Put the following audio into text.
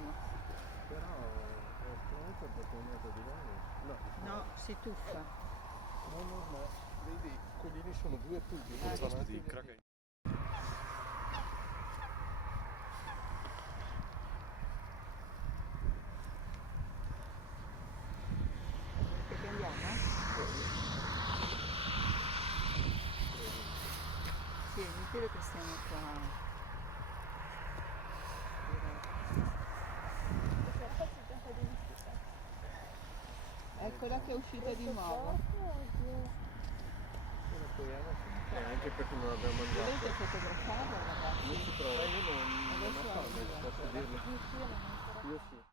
facciamo. Però ultimamente ho tornato di là. No, No, si tuffa. no, ma vedi, quelli lì sono due tubi. di Krakau. Perché andiamo? Sì, è inutile che stiamo qua. Eccola che è uscita di nuovo. Anche perché non abbiamo mangiato. Volete fotografarla, ragazzi? Non si trova, io non ho Adesso fame, arriva. posso dirlo. Io sì.